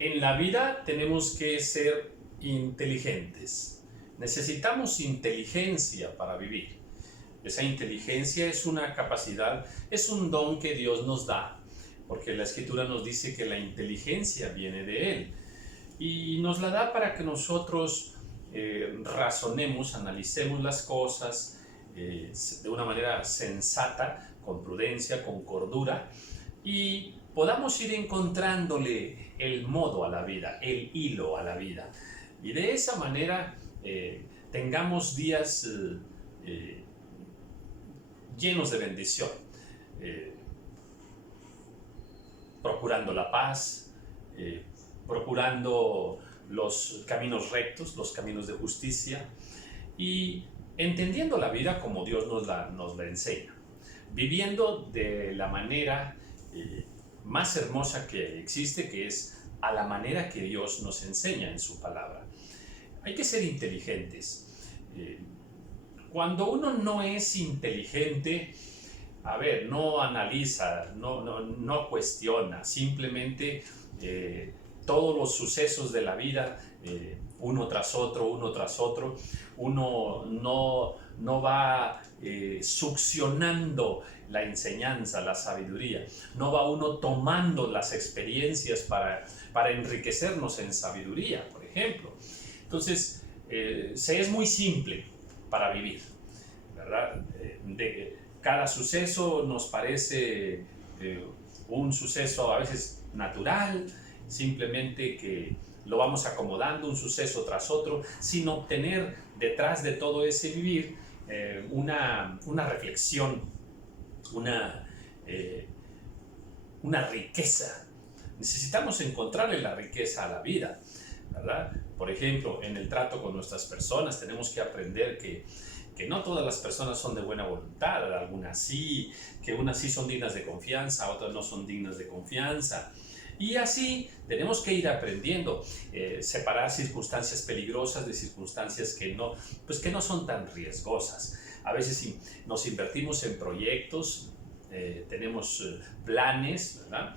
En la vida tenemos que ser inteligentes. Necesitamos inteligencia para vivir. Esa inteligencia es una capacidad, es un don que Dios nos da, porque la Escritura nos dice que la inteligencia viene de Él. Y nos la da para que nosotros razonemos, analicemos las cosas de una manera sensata, con prudencia, con cordura, y podamos ir encontrándole el modo a la vida, el hilo a la vida. Y de esa manera tengamos días llenos de bendición, procurando la paz, procurando los caminos rectos, los caminos de justicia y entendiendo la vida como Dios nos la enseña, viviendo de la manera más hermosa que existe, que es a la manera que Dios nos enseña en su palabra. Hay que ser inteligentes. Cuando uno no es inteligente, no analiza, no cuestiona, simplemente todos los sucesos de la vida, uno tras otro, uno no va succionando la enseñanza, la sabiduría, no va uno tomando las experiencias para enriquecernos en sabiduría, por ejemplo. Entonces, se es muy simple para vivir, ¿verdad? Cada suceso nos parece un suceso a veces natural, simplemente que lo vamos acomodando un suceso tras otro, sin obtener detrás de todo ese vivir una reflexión, una riqueza. Necesitamos encontrarle la riqueza a la vida, ¿verdad? Por ejemplo, en el trato con nuestras personas tenemos que aprender que no todas las personas son de buena voluntad, algunas sí, que unas sí son dignas de confianza, otras no son dignas de confianza. Y así tenemos que ir aprendiendo, separar circunstancias peligrosas de circunstancias que no son tan riesgosas. A veces nos invertimos en proyectos, tenemos planes, ¿verdad?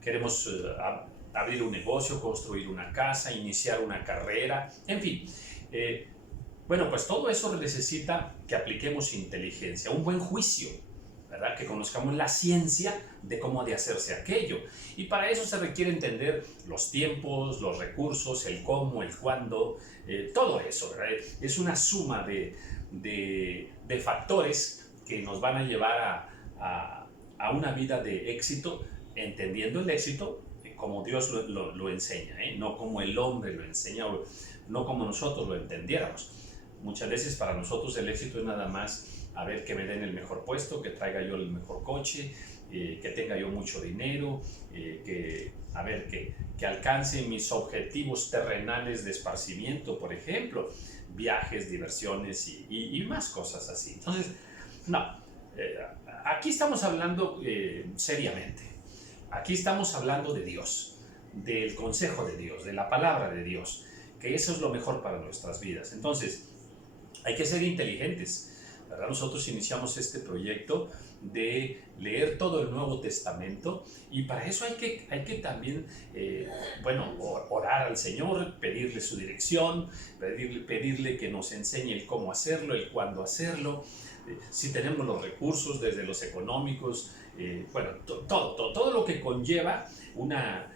Queremos abrir un negocio, construir una casa, iniciar una carrera, en fin. Pues todo eso necesita que apliquemos inteligencia, un buen juicio, ¿verdad? Que conozcamos la ciencia de cómo ha de hacerse aquello. Y para eso se requiere entender los tiempos, los recursos, el cómo, el cuándo, todo eso, ¿verdad? Es una suma de factores que nos van a llevar a una vida de éxito, entendiendo el éxito como Dios lo enseña, no como el hombre lo enseña, o no como nosotros lo entendiéramos. Muchas veces para nosotros el éxito es nada más que me den el mejor puesto, que traiga yo el mejor coche, que tenga yo mucho dinero, que alcance mis objetivos terrenales de esparcimiento, por ejemplo, viajes, diversiones y más cosas así. Entonces, aquí estamos hablando seriamente. Aquí estamos hablando de Dios, del consejo de Dios, de la palabra de Dios, que eso es lo mejor para nuestras vidas. Entonces, hay que ser inteligentes, ¿verdad? Nosotros iniciamos este proyecto de leer todo el Nuevo Testamento y para eso hay que también, orar al Señor, pedirle su dirección, pedirle que nos enseñe el cómo hacerlo, el cuándo hacerlo, si tenemos los recursos, desde los económicos, todo lo que conlleva una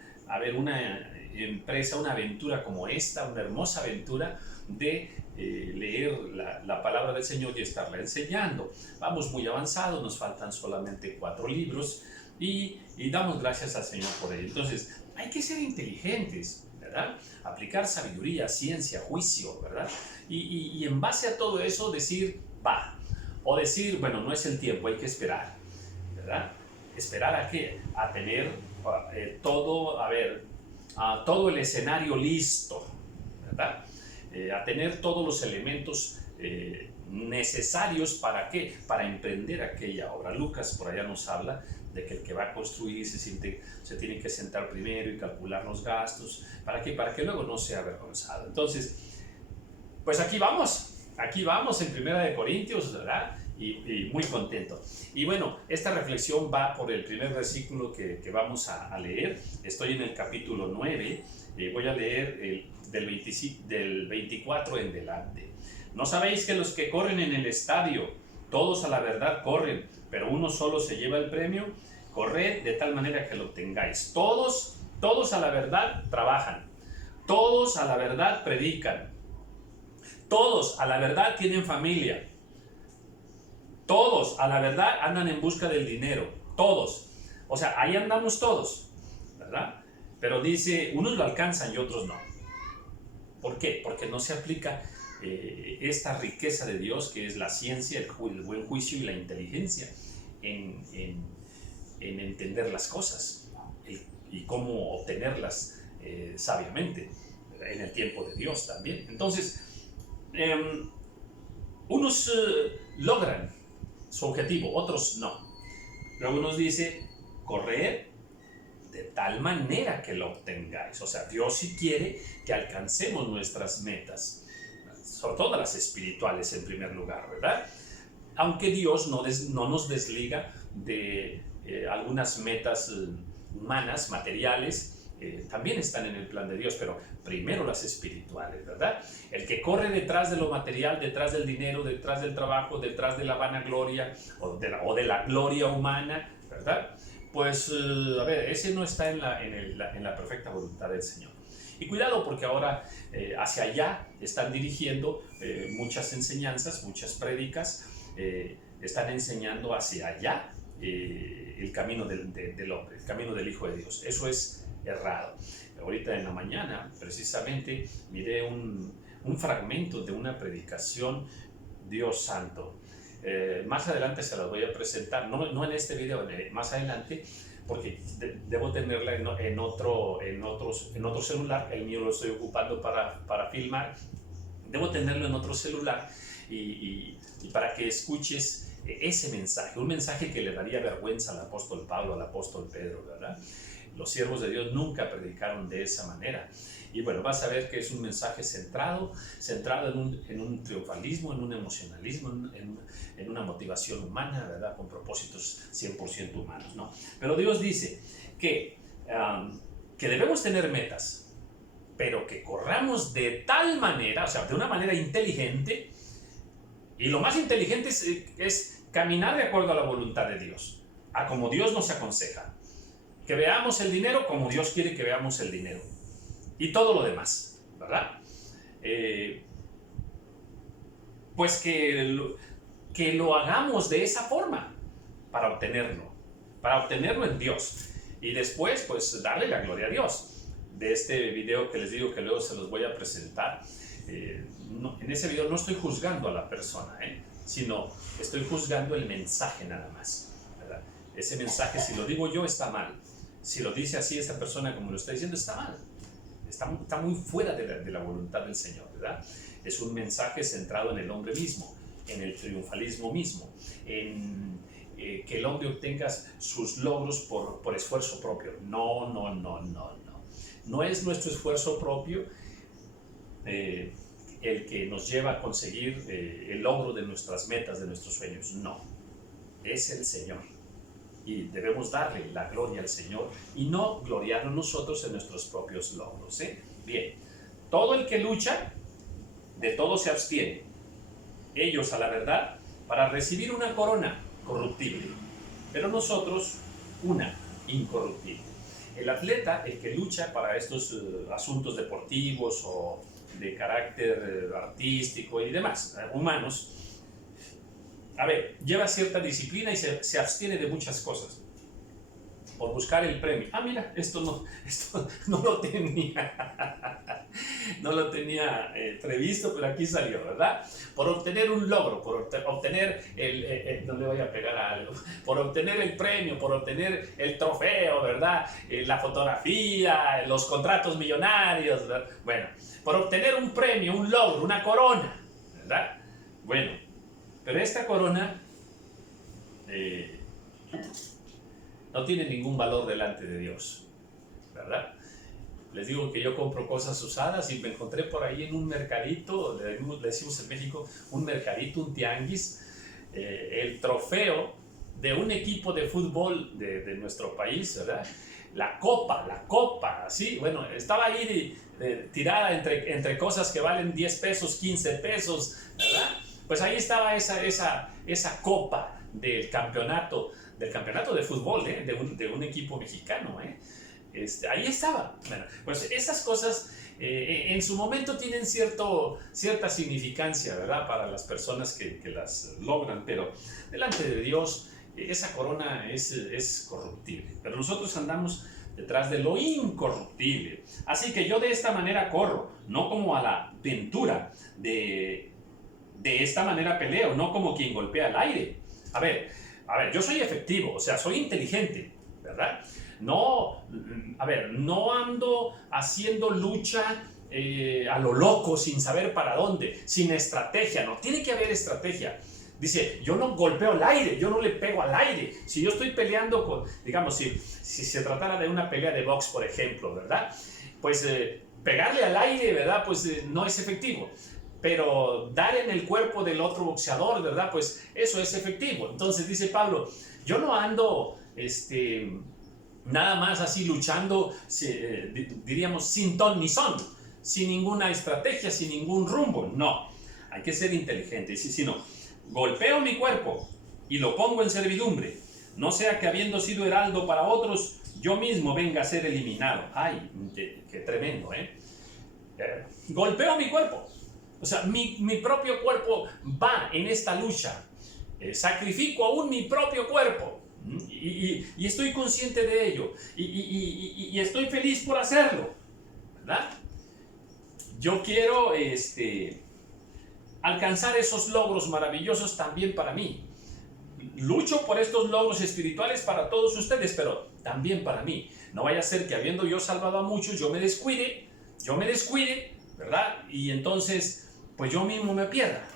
empresa, una aventura como esta, una hermosa aventura de leer la palabra del Señor y estarla enseñando. Vamos muy avanzados, nos faltan solamente 4 libros y damos gracias al Señor por ello. Entonces, hay que ser inteligentes, ¿verdad? Aplicar sabiduría, ciencia, juicio, ¿verdad? Y en base a todo eso decir, va. O decir, no es el tiempo, hay que esperar, ¿verdad? ¿Esperar a qué? A tener todo el escenario listo, ¿verdad? A tener todos los elementos necesarios ¿para qué? Para emprender aquella obra. Lucas por allá nos habla de que el que va a construir se tiene que sentar primero y calcular los gastos. ¿Para qué? Para que luego no sea avergonzado. Entonces, pues aquí vamos en 1 Corintios, ¿verdad? y muy contento. Y bueno, esta reflexión va por el primer versículo que vamos a leer. Estoy en el capítulo 9, voy a leer del 24 en delante. ¿No sabéis que los que corren en el estadio, todos a la verdad corren, pero uno solo se lleva el premio? Corred de tal manera que lo obtengáis. Todos a la verdad trabajan, todos a la verdad predican, todos a la verdad tienen familia, todos a la verdad andan en busca del dinero, todos. O sea, ahí andamos todos, ¿verdad? Pero dice, unos lo alcanzan y otros no. ¿Por qué? Porque no se aplica esta riqueza de Dios, que es la ciencia, el buen juicio y la inteligencia, en entender las cosas y cómo obtenerlas sabiamente en el tiempo de Dios también. Entonces, unos logran su objetivo, otros no. Luego nos dice, correr de tal manera que lo obtengáis. O sea, Dios sí quiere que alcancemos nuestras metas, sobre todo las espirituales en primer lugar, ¿verdad? Aunque Dios no nos desliga de algunas metas humanas, materiales, también están en el plan de Dios, pero primero las espirituales, ¿verdad? El que corre detrás de lo material, detrás del dinero, detrás del trabajo, detrás de la vanagloria o de la gloria humana, ¿verdad? Pues, a ver, ese no está en la perfecta voluntad del Señor. Y cuidado, porque ahora hacia allá están dirigiendo muchas enseñanzas, muchas prédicas, están enseñando hacia allá el camino del hombre, el camino del Hijo de Dios. Eso es errado. Ahorita en la mañana, precisamente, miré un fragmento de una predicación, Dios santo. Más adelante se las voy a presentar, no en este video, más adelante, porque debo tenerla en otro celular. El mío lo estoy ocupando para filmar. Debo tenerlo en otro celular y para que escuches ese mensaje, un mensaje que le daría vergüenza al apóstol Pablo, al apóstol Pedro, ¿verdad? Los siervos de Dios nunca predicaron de esa manera. Y bueno, vas a ver que es un mensaje centrado en un triunfalismo, en un emocionalismo, en una motivación humana, ¿verdad? Con propósitos 100% humanos, ¿no? Pero Dios dice que debemos tener metas, pero que corramos de tal manera, o sea, de una manera inteligente, y lo más inteligente es caminar de acuerdo a la voluntad de Dios, a como Dios nos aconseja. Que veamos el dinero como Dios quiere que veamos el dinero. Y todo lo demás, ¿verdad? Pues que lo hagamos de esa forma para obtenerlo en Dios. Y después, pues, darle la gloria a Dios. De este video que les digo que luego se los voy a presentar, en ese video no estoy juzgando a la persona, sino estoy juzgando el mensaje nada más, ¿verdad? Ese mensaje, si lo digo yo, está mal. Si lo dice así esa persona como lo está diciendo, está mal. Está muy fuera de la voluntad del Señor, ¿verdad? Es un mensaje centrado en el hombre mismo, en el triunfalismo mismo, en que el hombre obtenga sus logros por esfuerzo propio. No. No es nuestro esfuerzo propio el que nos lleva a conseguir el logro de nuestras metas, de nuestros sueños. No, es el Señor. Y debemos darle la gloria al Señor y no gloriarnos nosotros en nuestros propios logros. Bien, todo el que lucha, de todo se abstiene. Ellos, a la verdad, para recibir una corona corruptible, pero nosotros una incorruptible. El atleta, el que lucha para estos asuntos deportivos o de carácter artístico y demás, humanos, a ver, lleva cierta disciplina y se abstiene de muchas cosas por buscar el premio. Mira, esto no lo tenía, no lo tenía previsto, pero aquí salió, ¿verdad? Por obtener un logro, por obtener no le voy a pegar a algo, por obtener el premio, por obtener el trofeo, ¿verdad? La fotografía, los contratos millonarios, ¿verdad? Bueno, por obtener un premio, un logro, una corona, ¿verdad? Bueno, pero esta corona no tiene ningún valor delante de Dios, ¿verdad? Les digo que yo compro cosas usadas y me encontré por ahí en un mercadito, le decimos en México, un mercadito, un tianguis, el trofeo de un equipo de fútbol de nuestro país, ¿verdad? La copa, ¿sí? Bueno, estaba ahí tirada entre cosas que valen 10 pesos, 15 pesos, ¿verdad? Pues ahí estaba esa copa del campeonato de fútbol, ¿eh? de un equipo mexicano, ¿eh? Ahí estaba. Bueno, pues esas cosas en su momento tienen cierta significancia, ¿verdad? Para las personas que las logran, pero delante de Dios esa corona es corruptible, pero nosotros andamos detrás de lo incorruptible. Así que yo de esta manera corro, no como a la ventura, de esta manera peleo, no como quien golpea al aire. A ver, yo soy efectivo, o sea, soy inteligente, ¿verdad? No, no ando haciendo lucha a lo loco, sin saber para dónde, sin estrategia, no, tiene que haber estrategia. Dice, yo no golpeo al aire, yo no le pego al aire. Si yo estoy peleando con, digamos, si se tratara de una pelea de box, por ejemplo, ¿verdad? Pues pegarle al aire, ¿verdad? Pues no es efectivo. Pero dar en el cuerpo del otro boxeador, ¿verdad? Pues eso es efectivo. Entonces dice Pablo, yo no ando, nada más así luchando, diríamos, sin ton ni son, sin ninguna estrategia, sin ningún rumbo. No, hay que ser inteligente. Si no, golpeo mi cuerpo y lo pongo en servidumbre, no sea que habiendo sido heraldo para otros, yo mismo venga a ser eliminado. Ay, qué tremendo, ¿eh? Golpeo mi cuerpo, o sea, mi propio cuerpo va en esta lucha. Sacrifico aún mi propio cuerpo y estoy consciente de ello y estoy feliz por hacerlo, ¿verdad? Yo quiero alcanzar esos logros maravillosos también para mí. Lucho por estos logros espirituales para todos ustedes, pero también para mí. No vaya a ser que habiendo yo salvado a muchos, yo me descuide, ¿verdad? Y entonces, pues yo mismo me pierda.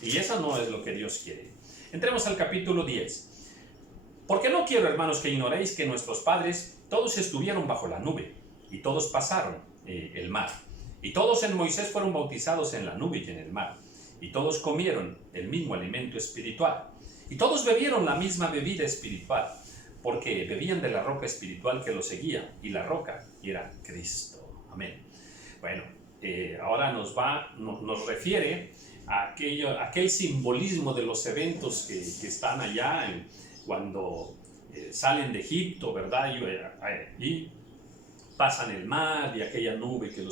Y eso no es lo que Dios quiere. Entremos al capítulo 10. Porque no quiero, hermanos, que ignoréis que nuestros padres todos estuvieron bajo la nube, y todos pasaron el mar. Y todos en Moisés fueron bautizados en la nube y en el mar. Y todos comieron el mismo alimento espiritual. Y todos bebieron la misma bebida espiritual, porque bebían de la roca espiritual que los seguía, y la roca era Cristo. Amén. Bueno, ahora nos refiere a aquel simbolismo de los eventos que están allá cuando salen de Egipto, ¿verdad? Y pasan el mar y aquella nube que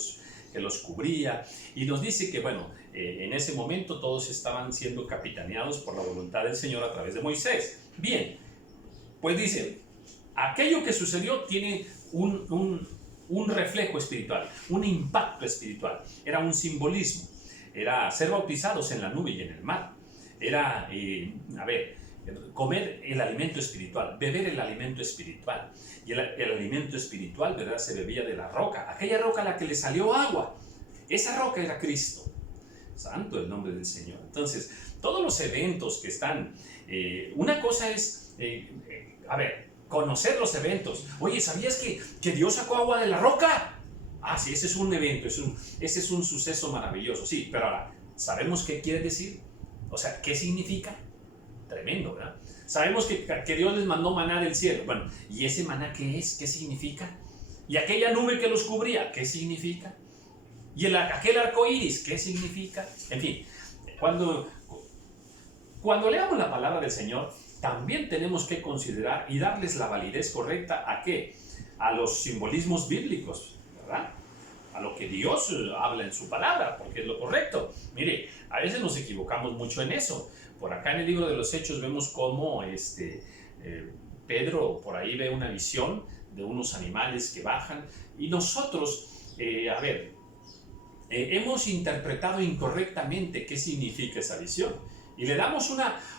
los cubría. Y nos dice que, bueno, en ese momento todos estaban siendo capitaneados por la voluntad del Señor a través de Moisés. Bien, pues dice, aquello que sucedió tiene un reflejo espiritual, un impacto espiritual. Era un simbolismo. Era ser bautizados en la nube y en el mar. Era, comer el alimento espiritual, beber el alimento espiritual. Y el alimento espiritual, ¿verdad? Se bebía de la roca, aquella roca a la que le salió agua. Esa roca era Cristo. Santo el nombre del Señor. Entonces, todos los eventos que están, una cosa es, conocer los eventos. Oye, ¿sabías que Dios sacó agua de la roca? Ah, sí, ese es un evento, ese es un suceso maravilloso. Sí, pero ahora, ¿sabemos qué quiere decir? O sea, ¿qué significa? Tremendo, ¿verdad? Sabemos que Dios les mandó maná del cielo. Bueno, ¿y ese maná qué es? ¿Qué significa? ¿Y aquella nube que los cubría? ¿Qué significa? ¿Y aquel arco iris? ¿Qué significa? En fin, cuando leamos la palabra del Señor, también tenemos que considerar y darles la validez correcta ¿a qué? A los simbolismos bíblicos, ¿verdad? A lo que Dios habla en su palabra, porque es lo correcto. Mire, a veces nos equivocamos mucho en eso. Por acá en el libro de los Hechos vemos cómo Pedro por ahí ve una visión de unos animales que bajan y nosotros, hemos interpretado incorrectamente qué significa esa visión. Y le damos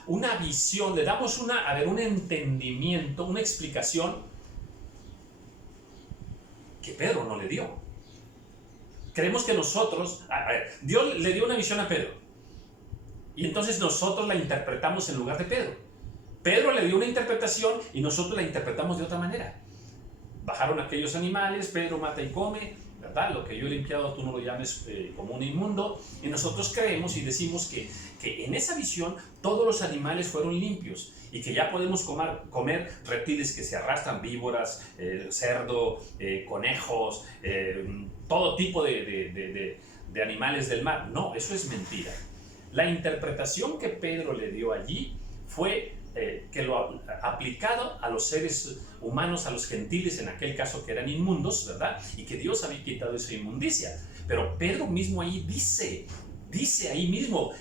una visión, le damos un entendimiento, una explicación que Pedro no le dio. Creemos que nosotros, Dios le dio una visión a Pedro. Y entonces nosotros la interpretamos en lugar de Pedro. Pedro le dio una interpretación y nosotros la interpretamos de otra manera. Bajaron aquellos animales, Pedro mata y come, ¿verdad? Lo que yo he limpiado tú no lo llames común e inmundo. Y nosotros creemos y decimos que en esa visión todos los animales fueron limpios y que ya podemos comer reptiles que se arrastran, víboras, cerdo, conejos, todo tipo de animales del mar. No, eso es mentira. La interpretación que Pedro le dio allí fue que lo aplicado a los seres humanos, a los gentiles, en aquel caso que eran inmundos, ¿verdad? Y que Dios había quitado esa inmundicia. Pero Pedro mismo ahí dice ahí mismo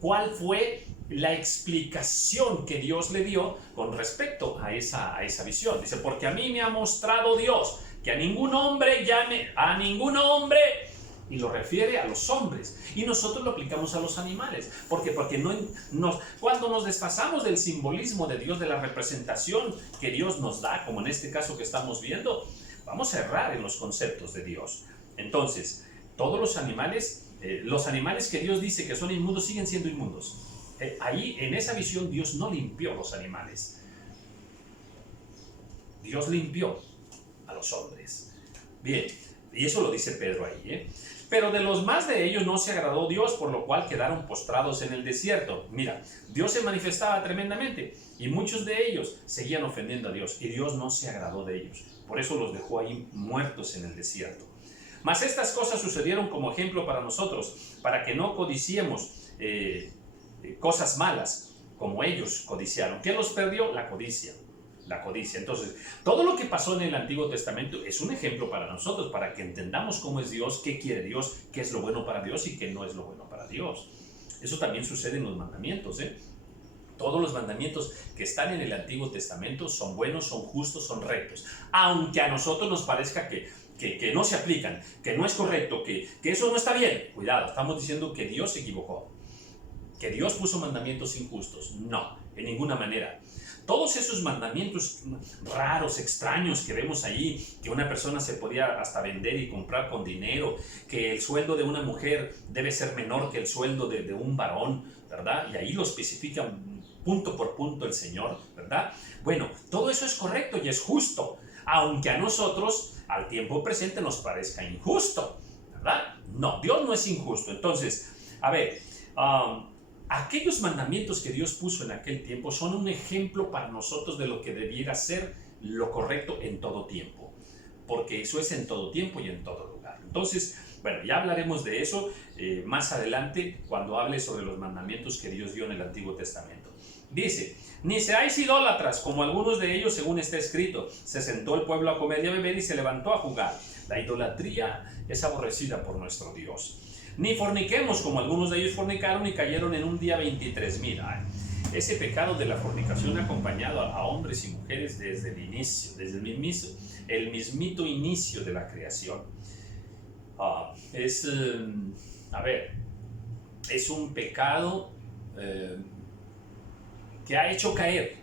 cuál fue la explicación que Dios le dio con respecto a esa visión. Dice, porque a mí me ha mostrado Dios que a ningún hombre llame, a ningún hombre, y lo refiere a los hombres, y nosotros lo aplicamos a los animales. ¿Por qué? Porque cuando nos desfasamos del simbolismo de Dios, de la representación que Dios nos da, como en este caso que estamos viendo, vamos a errar en los conceptos de Dios. Entonces, todos los animales que Dios dice que son inmundos, siguen siendo inmundos. Ahí, en esa visión, Dios no limpió los animales. Dios limpió a los hombres. Bien, y eso lo dice Pedro ahí, Pero de los más de ellos no se agradó Dios, por lo cual quedaron postrados en el desierto. Mira, Dios se manifestaba tremendamente y muchos de ellos seguían ofendiendo a Dios y Dios no se agradó de ellos. Por eso los dejó ahí muertos en el desierto. Mas estas cosas sucedieron como ejemplo para nosotros, para que no codiciemos cosas malas como ellos codiciaron. ¿Qué los perdió? La codicia. La codicia. Entonces, todo lo que pasó en el Antiguo Testamento es un ejemplo para nosotros, para que entendamos cómo es Dios, qué quiere Dios, qué es lo bueno para Dios y qué no es lo bueno para Dios. Eso también sucede en los mandamientos, Todos los mandamientos que están en el Antiguo Testamento son buenos, son justos, son rectos. Aunque a nosotros nos parezca que no se aplican, que no es correcto, que eso no está bien. Cuidado, estamos diciendo que Dios se equivocó, que Dios puso mandamientos injustos. No, en ninguna manera. Todos esos mandamientos raros, extraños que vemos ahí, que una persona se podía hasta vender y comprar con dinero, que el sueldo de una mujer debe ser menor que el sueldo de un varón, ¿verdad? Y ahí lo especifica punto por punto el Señor, ¿verdad? Bueno, todo eso es correcto y es justo, aunque a nosotros, al tiempo presente, nos parezca injusto, ¿verdad? No, Dios no es injusto. Entonces, a ver, aquellos mandamientos que Dios puso en aquel tiempo son un ejemplo para nosotros de lo que debiera ser lo correcto en todo tiempo, porque eso es en todo tiempo y en todo lugar. Entonces, bueno, ya hablaremos de eso más adelante cuando hable sobre los mandamientos que Dios dio en el Antiguo Testamento. Dice, ni seáis idólatras como algunos de ellos, según está escrito. Se sentó el pueblo a comer y a beber y se levantó a jugar. La idolatría es aborrecida por nuestro Dios. Ni forniquemos como algunos de ellos fornicaron y cayeron en un día 23,000. Ese pecado de la fornicación ha acompañado a hombres y mujeres desde el inicio, desde el mismito inicio de la creación. Es un pecado que ha hecho caer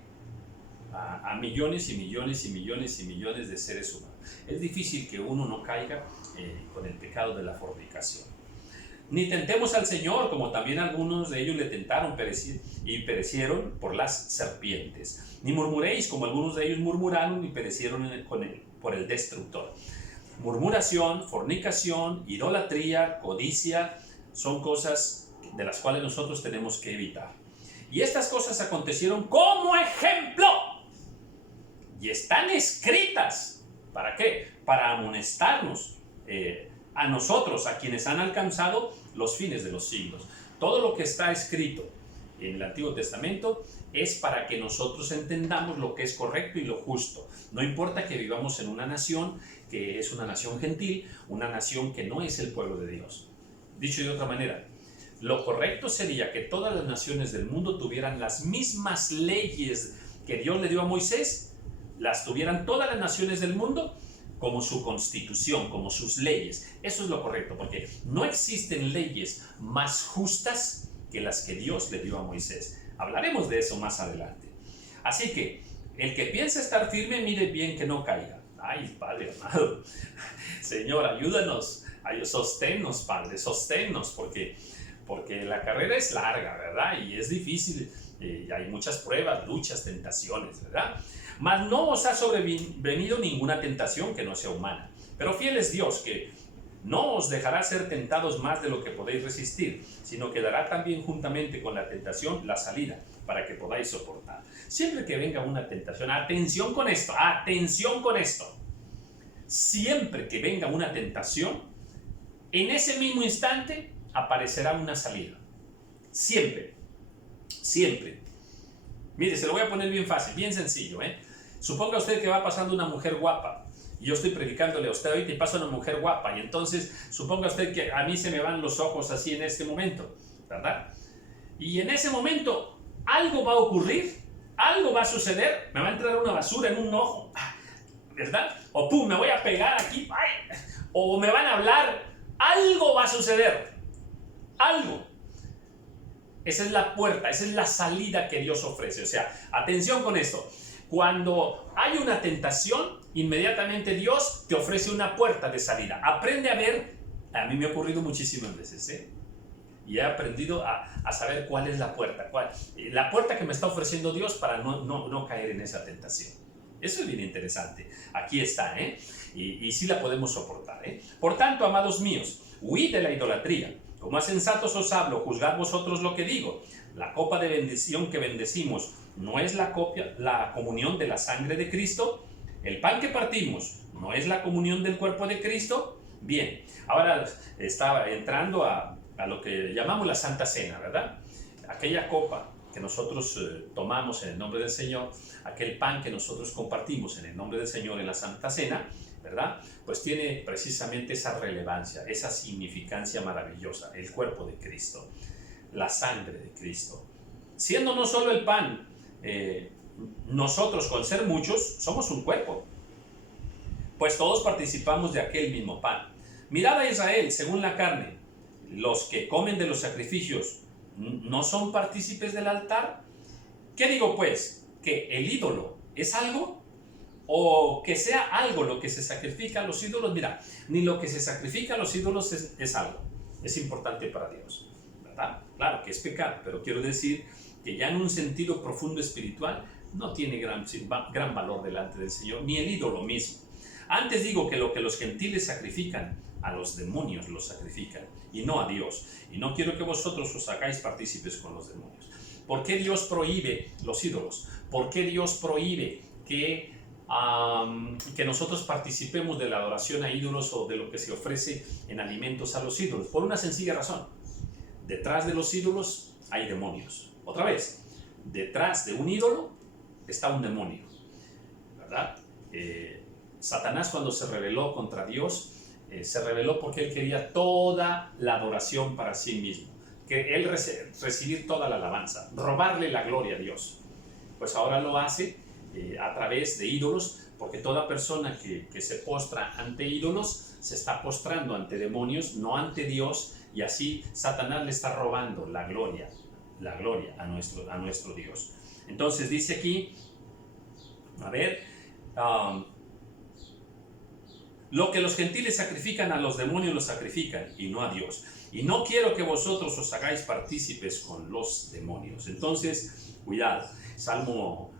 a millones y millones y millones y millones de seres humanos. Es difícil que uno no caiga con el pecado de la fornicación. Ni tentemos al Señor, como también algunos de ellos le tentaron y perecieron por las serpientes. Ni murmuréis, como algunos de ellos murmuraron y perecieron por el destructor. Murmuración, fornicación, idolatría, codicia, son cosas de las cuales nosotros tenemos que evitar. Y estas cosas acontecieron como ejemplo y están escritas. ¿Para qué? Para amonestarnos a nosotros, a quienes han alcanzado los fines de los siglos. Todo lo que está escrito en el Antiguo Testamento es para que nosotros entendamos lo que es correcto y lo justo. No importa que vivamos en una nación que es una nación gentil, una nación que no es el pueblo de Dios. Dicho de otra manera, lo correcto sería que todas las naciones del mundo tuvieran las mismas leyes que Dios le dio a Moisés, las tuvieran todas las naciones del mundo como su constitución, como sus leyes. Eso es lo correcto, porque no existen leyes más justas que las que Dios le dio a Moisés. Hablaremos de eso más adelante. Así que, el que piensa estar firme, mire bien que no caiga. Ay, Padre amado, Señor, ayúdanos, sosténnos, Padre, sosténnos, porque la carrera es larga, ¿verdad? Y es difícil, y hay muchas pruebas, luchas, tentaciones, ¿verdad? Mas no os ha sobrevenido ninguna tentación que no sea humana. Pero fiel es Dios, que no os dejará ser tentados más de lo que podéis resistir, sino que dará también juntamente con la tentación la salida, para que podáis soportar. Siempre que venga una tentación, atención con esto, atención con esto. Siempre que venga una tentación, en ese mismo instante aparecerá una salida. Siempre, siempre. Mire, se lo voy a poner bien fácil, bien sencillo, ¿eh? Suponga usted que va pasando una mujer guapa, y yo estoy predicándole a usted ahorita y pasa una mujer guapa, y entonces suponga usted que a mí se me van los ojos así en este momento, ¿verdad? Y en ese momento algo va a ocurrir, algo va a suceder, me va a entrar una basura en un ojo, ¿verdad? O pum, me voy a pegar aquí, ¡ay! O me van a hablar, algo va a suceder, algo. Esa es la puerta, esa es la salida que Dios ofrece. O sea, atención con esto. Cuando hay una tentación, inmediatamente Dios te ofrece una puerta de salida. Aprende a ver, a mí me ha ocurrido muchísimas veces, ¿eh? Y he aprendido a saber cuál es la puerta. La puerta que me está ofreciendo Dios para no caer en esa tentación. Eso es bien interesante. Aquí está, ¿eh? Y sí la podemos soportar, ¿eh? Por tanto, amados míos, huid de la idolatría. Como a sensatos os hablo, juzgad vosotros lo que digo. La copa de bendición que bendecimos no es la comunión de la sangre de Cristo. El pan que partimos no es la comunión del cuerpo de Cristo. Bien, ahora estaba entrando a lo que llamamos la Santa Cena, ¿verdad? Aquella copa que nosotros tomamos en el nombre del Señor, aquel pan que nosotros compartimos en el nombre del Señor en la Santa Cena, ¿verdad? Pues tiene precisamente esa relevancia, esa significancia maravillosa, el cuerpo de Cristo, la sangre de Cristo. Siendo no solo el pan, nosotros con ser muchos somos un cuerpo, pues todos participamos de aquel mismo pan. Mirad a Israel según la carne, los que comen de los sacrificios no son partícipes del altar. ¿Qué digo pues? ¿Que el ídolo es algo? ¿O que sea algo lo que se sacrifica a los ídolos? Mira, ni lo que se sacrifica a los ídolos es algo, es importante para Dios, ¿verdad? Claro que es pecado, pero quiero decir que ya en un sentido profundo espiritual no tiene gran valor delante del Señor, ni el ídolo mismo. Antes digo que lo que los gentiles sacrifican, a los demonios los sacrifican, y no a Dios. Y no quiero que vosotros os hagáis partícipes con los demonios. ¿Por qué Dios prohíbe los ídolos? ¿Por qué Dios prohíbe que nosotros participemos de la adoración a ídolos o de lo que se ofrece en alimentos a los ídolos? Por una sencilla razón. Detrás de los ídolos hay demonios. Otra vez, detrás de un ídolo está un demonio, ¿verdad? Satanás, cuando se rebeló contra Dios, se rebeló porque él quería toda la adoración para sí mismo, que él recibir toda la alabanza, robarle la gloria a Dios. Pues ahora lo hace a través de ídolos, porque toda persona que se postra ante ídolos se está postrando ante demonios, no ante Dios, y así Satanás le está robando la gloria a nuestro Dios. Entonces dice aquí, a ver, lo que los gentiles sacrifican a los demonios lo sacrifican y no a Dios. Y no quiero que vosotros os hagáis partícipes con los demonios. Entonces, cuidado. Salmo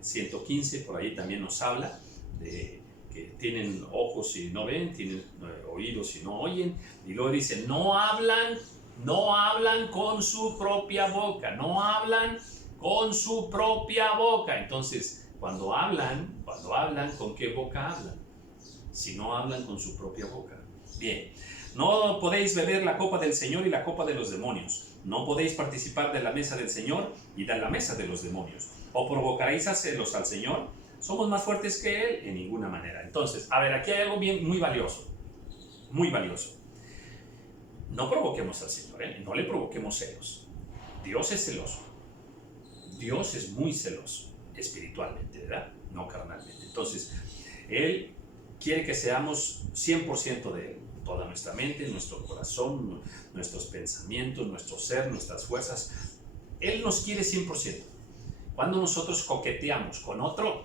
115, por ahí también nos habla de que tienen ojos y no ven, tienen oídos y no oyen. Y luego dice, no hablan con su propia boca, no hablan con su propia boca. Entonces, cuando hablan, ¿con qué boca hablan? Si no hablan con su propia boca. Bien, no podéis beber la copa del Señor y la copa de los demonios. No podéis participar de la mesa del Señor y de la mesa de los demonios. ¿O provocaréis a celos al Señor? ¿Somos más fuertes que Él? En ninguna manera. Entonces, a ver, aquí hay algo muy valioso. Muy valioso. No provoquemos al Señor, ¿eh? No le provoquemos celos. Dios es celoso. Dios es muy celoso, espiritualmente, ¿verdad? No carnalmente. Entonces, Él quiere que seamos 100% de Él. Toda nuestra mente, nuestro corazón, nuestros pensamientos, nuestro ser, nuestras fuerzas. Él nos quiere 100%. Cuando nosotros coqueteamos con otro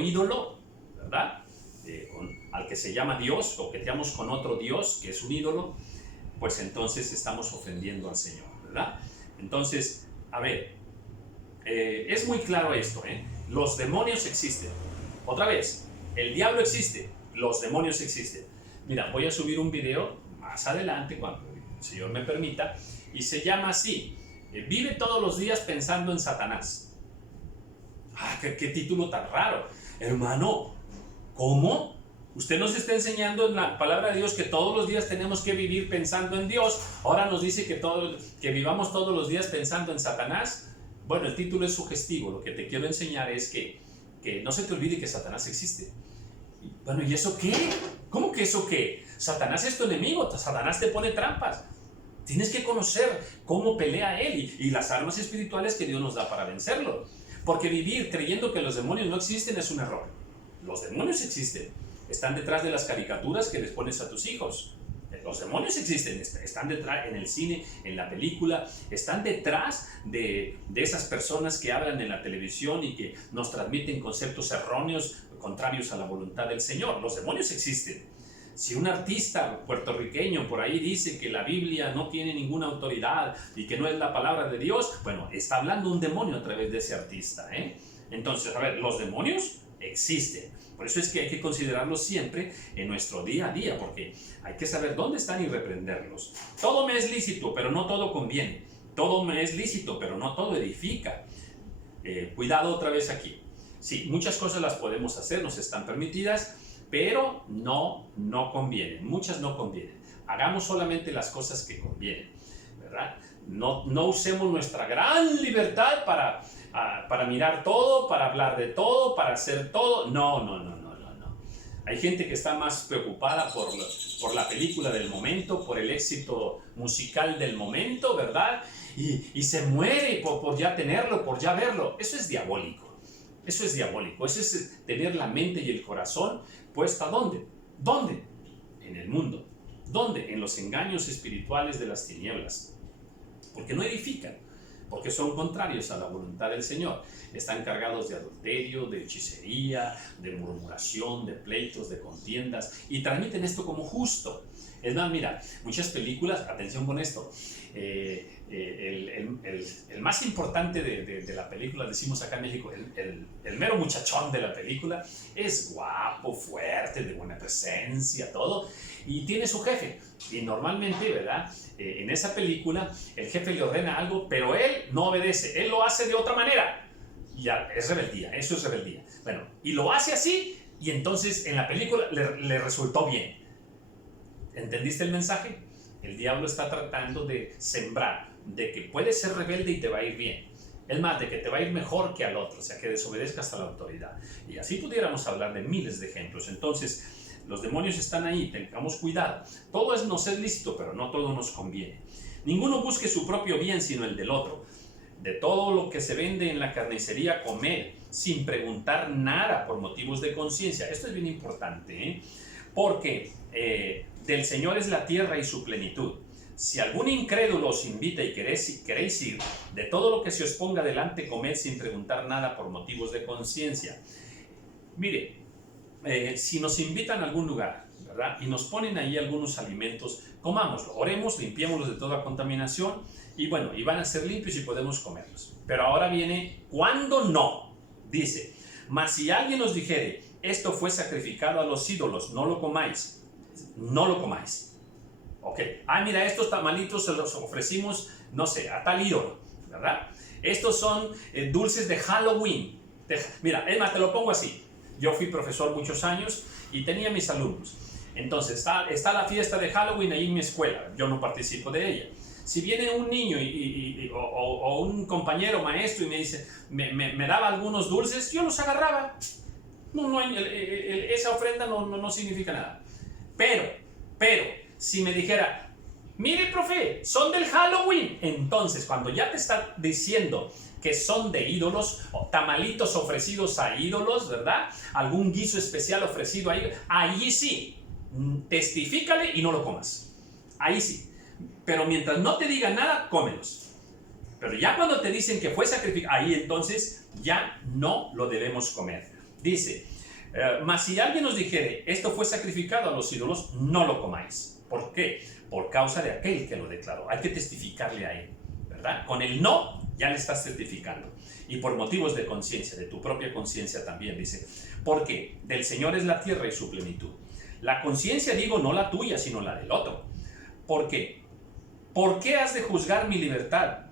ídolo, ¿verdad? Al que se llama Dios, coqueteamos con otro Dios, que es un ídolo, pues entonces estamos ofendiendo al Señor, ¿verdad? Entonces, a ver, es muy claro esto, ¿eh? Los demonios existen. Otra vez, El diablo existe, los demonios existen. Mira, voy a subir un video más adelante, cuando el Señor me permita, y se llama así: vive todos los días pensando en Satanás. Ah, qué título tan raro. Hermano, ¿cómo? Usted nos está enseñando en la palabra de Dios que todos los días tenemos que vivir pensando en Dios. Ahora nos dice que vivamos todos los días pensando en Satanás. Bueno, el título es sugestivo. Lo que te quiero enseñar es que no se te olvide que Satanás existe. Bueno, ¿y eso qué? ¿Cómo que eso qué? Satanás es tu enemigo, Satanás te pone trampas. Tienes que conocer cómo pelea él y las armas espirituales que Dios nos da para vencerlo. Porque vivir creyendo que los demonios no existen es un error. Los demonios existen. Están detrás de las caricaturas que les pones a tus hijos. Los demonios existen, están detrás en el cine, en la película, están detrás de esas personas que hablan en la televisión y que nos transmiten conceptos erróneos, contrarios a la voluntad del Señor. Los demonios existen. Si un artista puertorriqueño por ahí dice que la Biblia no tiene ninguna autoridad y que no es la palabra de Dios, bueno, está hablando un demonio a través de ese artista, ¿eh? Entonces, a ver, los demonios existen. Por eso es que hay que considerarlos siempre en nuestro día a día, porque hay que saber dónde están y reprenderlos. Todo me es lícito, pero no todo conviene. Todo me es lícito, pero no todo edifica. Cuidado otra vez aquí. Sí, muchas cosas las podemos hacer, nos están permitidas, pero no convienen. Muchas no convienen. Hagamos solamente las cosas que convienen, ¿verdad? No usemos nuestra gran libertad para mirar todo, para hablar de todo, para hacer todo. No. Hay gente que está más preocupada por la película del momento, por el éxito musical del momento, ¿verdad? Y se muere por ya tenerlo, por ya verlo. Eso es diabólico. Eso es diabólico. Eso es tener la mente y el corazón puesta ¿dónde? ¿Dónde? En el mundo. ¿Dónde? En los engaños espirituales de las tinieblas. Porque no edifican, porque son contrarios a la voluntad del Señor. Están cargados de adulterio, de hechicería, de murmuración, de pleitos, de contiendas, y transmiten esto como justo. Es más, mira, muchas películas, atención con esto, el más importante de la película, decimos acá en México, el mero muchachón de la película, es guapo, fuerte, de buena presencia, todo, y tiene su jefe. Y normalmente, ¿verdad? En esa película, el jefe le ordena algo, pero él no obedece, él lo hace de otra manera. Ya, es rebeldía, eso es rebeldía. Bueno, y lo hace así, y entonces en la película le resultó bien. ¿Entendiste el mensaje? El diablo está tratando de sembrar, de que puedes ser rebelde y te va a ir bien. Es más, de que te va a ir mejor que al otro, o sea, que desobedezcas a la autoridad. Y así pudiéramos hablar de miles de ejemplos. Entonces, los demonios están ahí, tengamos cuidado. Todo nos es lícito, pero no todo nos conviene. Ninguno busque su propio bien, sino el del otro. De todo lo que se vende en la carnicería, comer, sin preguntar nada por motivos de conciencia. Esto es bien importante, ¿eh? Porque del Señor es la tierra y su plenitud. Si algún incrédulo os invita y queréis ir, de todo lo que se os ponga delante, comed sin preguntar nada por motivos de conciencia. Mire, si nos invitan a algún lugar, ¿verdad? Y nos ponen ahí algunos alimentos, comámoslo, oremos, limpiémoslos de toda contaminación, y bueno, y van a ser limpios y podemos comerlos. Pero ahora viene, ¿cuándo no? Dice, mas si alguien os dijere, esto fue sacrificado a los ídolos, no lo comáis. No lo comáis. Ok. Mira, estos tamalitos se los ofrecimos, no sé, a tal ídolo, ¿verdad? Estos son dulces de Halloween. Mira, es más, te lo pongo así. Yo fui profesor muchos años y tenía mis alumnos. Entonces, está la fiesta de Halloween ahí en mi escuela. Yo no participo de ella. Si viene un niño o un compañero maestro y me dice, me daba algunos dulces, yo los agarraba. Esa ofrenda no significa nada. Pero, si me dijera, mire, profe, son del Halloween, entonces cuando ya te está diciendo que son de ídolos, o tamalitos ofrecidos a ídolos, ¿verdad? Algún guiso especial ofrecido ahí sí, testifícale y no lo comas. Ahí sí. Pero mientras no te diga nada, cómelos. Pero ya cuando te dicen que fue sacrificado, ahí entonces ya no lo debemos comer. Dice, mas si alguien nos dijere, esto fue sacrificado a los ídolos, no lo comáis. ¿Por qué? Por causa de aquel que lo declaró. Hay que testificarle a él, ¿verdad? Con el no ya le estás certificando. Y por motivos de conciencia, de tu propia conciencia también, dice, porque del Señor es la tierra y su plenitud. La conciencia, digo, no la tuya, sino la del otro. ¿Por qué? ¿Por qué has de juzgar mi libertad?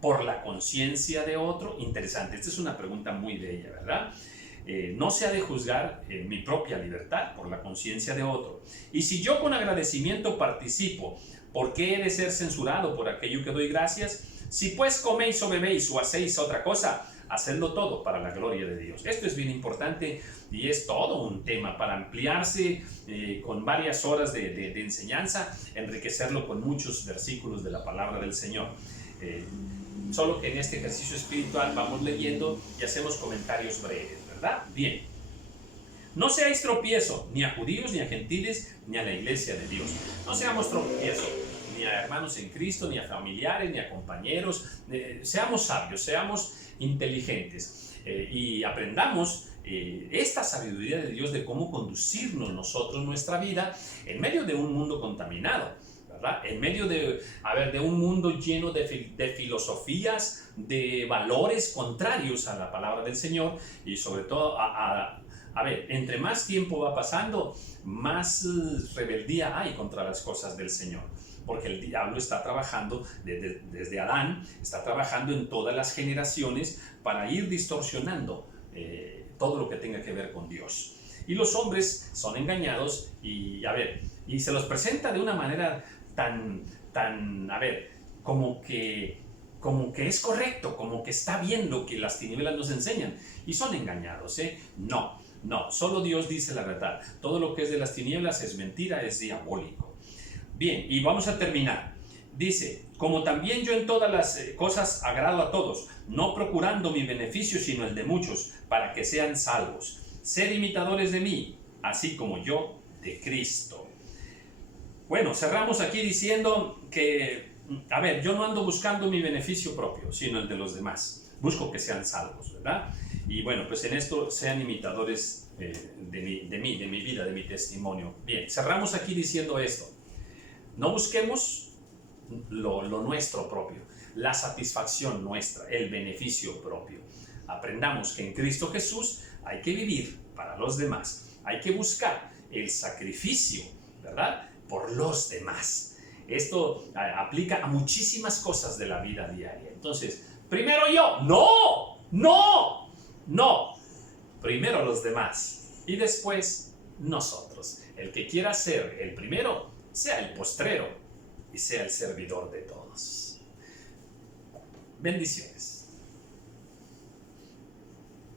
¿Por la conciencia de otro? Interesante, esta es una pregunta muy bella, ¿verdad? No se ha de juzgar mi propia libertad por la conciencia de otro. Y si yo con agradecimiento participo, ¿por qué he de ser censurado por aquello que doy gracias? Si pues coméis o bebéis o hacéis otra cosa, hacedlo todo para la gloria de Dios. Esto es bien importante y es todo un tema para ampliarse con varias horas de enseñanza, enriquecerlo con muchos versículos de la palabra del Señor. Solo que en este ejercicio espiritual vamos leyendo y hacemos comentarios breves, ¿verdad? Bien. No seáis tropiezo ni a judíos, ni a gentiles, ni a la iglesia de Dios. No seamos tropiezo ni a hermanos en Cristo, ni a familiares, ni a compañeros. Seamos sabios, seamos inteligentes y aprendamos esta sabiduría de Dios de cómo conducirnos nosotros nuestra vida en medio de un mundo contaminado, ¿verdad? En medio de un mundo lleno de filosofías, de valores contrarios a la palabra del Señor y sobre todo entre más tiempo va pasando, más rebeldía hay contra las cosas del Señor. Porque el diablo está trabajando desde Adán, está trabajando en todas las generaciones para ir distorsionando todo lo que tenga que ver con Dios. Y los hombres son engañados y se los presenta de una manera tan como que es correcto, como que está bien lo que las tinieblas nos enseñan. Y son engañados, No, solo Dios dice la verdad. Todo lo que es de las tinieblas es mentira, es diabólico. Bien, y vamos a terminar. Dice, como también yo en todas las cosas agrado a todos, no procurando mi beneficio, sino el de muchos, para que sean salvos. Sed imitadores de mí, así como yo de Cristo. Bueno, cerramos aquí diciendo que, yo no ando buscando mi beneficio propio, sino el de los demás. Busco que sean salvos, ¿verdad? Y bueno, pues en esto sean imitadores de mi vida, de mi testimonio. Bien, cerramos aquí diciendo esto. No busquemos lo nuestro propio, la satisfacción nuestra, el beneficio propio. Aprendamos que en Cristo Jesús hay que vivir para los demás. Hay que buscar el sacrificio, ¿verdad?, por los demás. Esto aplica a muchísimas cosas de la vida diaria. Entonces, primero yo. No. Primero los demás y después nosotros. El que quiera ser el primero, sea el postrero y sea el servidor de todos. Bendiciones.